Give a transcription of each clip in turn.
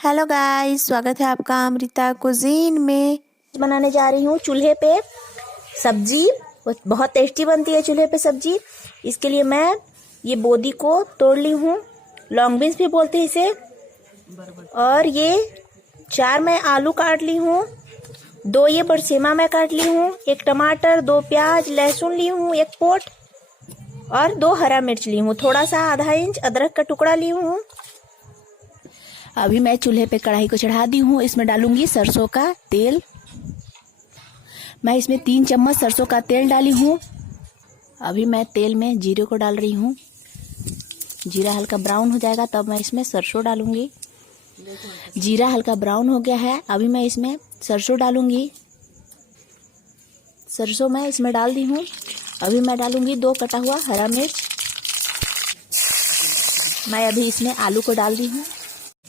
Hello guys, स्वागत है आपका अमृता कुजीन में। बनाने जा रही हूँ चूल्हे पे सब्जी। बहुत टेस्टी बनती है चूल्हे पे सब्जी। इसके लिए मैं ये बोदी को तोड़ ली हूँ, लॉन्ग बीन्स भी बोलते हैं इसे। और ये 4 मैं आलू काट ली हूँ, 2 ये बरसेमा मैं काट ली हूँ, 1 टमाटर, 2 प्याज, लहसुन ली हूँ 1 पोट और 2 हरा मिर्च ली हूँ। थोड़ा सा आधा इंच अदरक का टुकड़ा ली हूँ। अभी मैं चूल्हे पे कढ़ाई को चढ़ा दी हूँ। इसमें डालूंगी सरसों का तेल। मैं इसमें 3 चम्मच सरसों का तेल डाली हूँ। अभी मैं तेल में जीरे को डाल रही हूँ। जीरा हल्का ब्राउन हो जाएगा तब मैं इसमें सरसों डालूंगी। जीरा हल्का ब्राउन हो गया है, अभी मैं इसमें सरसों डालूंगी। सरसों मैं इसमें डाल दी हूँ। अभी मैं डालूंगी 2 कटा हुआ हरा मिर्च। मैं अभी इसमें आलू को डाल दी हूँ।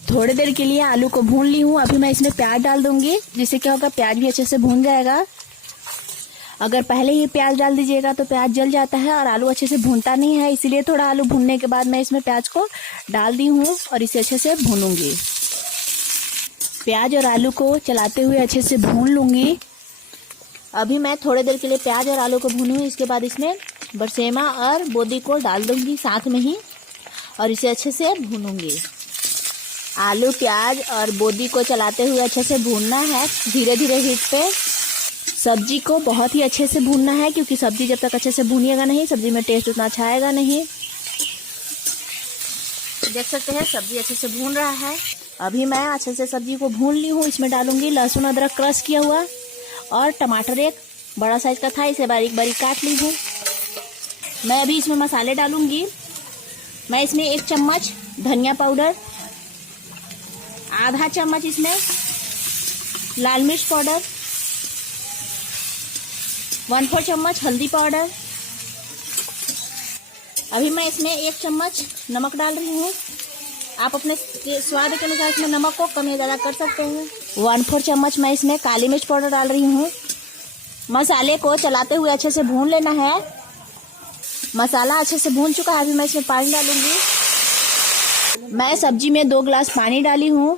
थोड़ी देर के लिए आलू को भून ली हूँ। अभी मैं इसमें प्याज डाल दूंगी, जिससे क्या होगा, प्याज भी अच्छे से भून जाएगा। अगर पहले ही प्याज डाल दीजिएगा तो प्याज जल जाता है और आलू अच्छे से भूनता नहीं है। इसीलिए थोड़ा आलू भूनने के बाद मैं इसमें प्याज को डाल दी हूँ और इसे अच्छे से भूनूंगी। प्याज और आलू को चलाते हुए अच्छे से भून लूंगी। अभी मैं थोड़ी देर के लिए प्याज और आलू को भूनूंगी। इसके बाद इसमें बरसेमा और बोदी को डाल दूंगी साथ में ही और इसे अच्छे से भूनूंगी। आलू, प्याज और बोदी को चलाते हुए अच्छे से भूनना है, धीरे धीरे हीट पे। सब्जी को बहुत ही अच्छे से भूनना है, क्योंकि सब्जी जब तक अच्छे से भूनिएगा नहीं, सब्जी में टेस्ट उतना अच्छा आएगा नहीं। देख सकते हैं सब्जी अच्छे से भून रहा है। अभी मैं अच्छे से सब्जी को भून ली हूँ। इसमें डालूंगी लहसुन अदरक क्रश किया हुआ और टमाटर 1 बड़ा साइज का था, इसे बारीक बारीक काट ली हूँ। मैं अभी इसमें मसाले डालूंगी। मैं इसमें 1 चम्मच धनिया पाउडर, आधा चम्मच इसमें लाल मिर्च पाउडर, 1/4 चम्मच हल्दी पाउडर। अभी मैं इसमें 1 चम्मच नमक डाल रही हूँ। आप अपने स्वाद के अनुसार इसमें नमक को कम या ज़्यादा कर सकते हैं। 1/4 चम्मच मैं इसमें काली मिर्च पाउडर डाल रही हूँ। मसाले को चलाते हुए अच्छे से भून लेना है। मसाला अच्छे से भून चुका है। अभी मैं इसमें पानी डालूंगी। मैं सब्जी में 2 गिलास पानी डाली हूँ।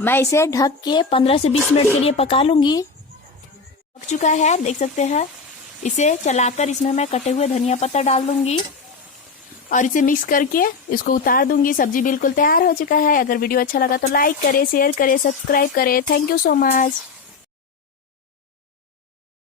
मैं इसे ढक के 15 से 20 मिनट के लिए पका लूंगी। पक चुका है, देख सकते हैं। इसे चलाकर इसमें मैं कटे हुए धनिया पत्ता डाल दूंगी और इसे मिक्स करके इसको उतार दूंगी। सब्जी बिल्कुल तैयार हो चुका है। अगर वीडियो अच्छा लगा तो लाइक करें, शेयर करें, सब्सक्राइब करें। Thank you so much.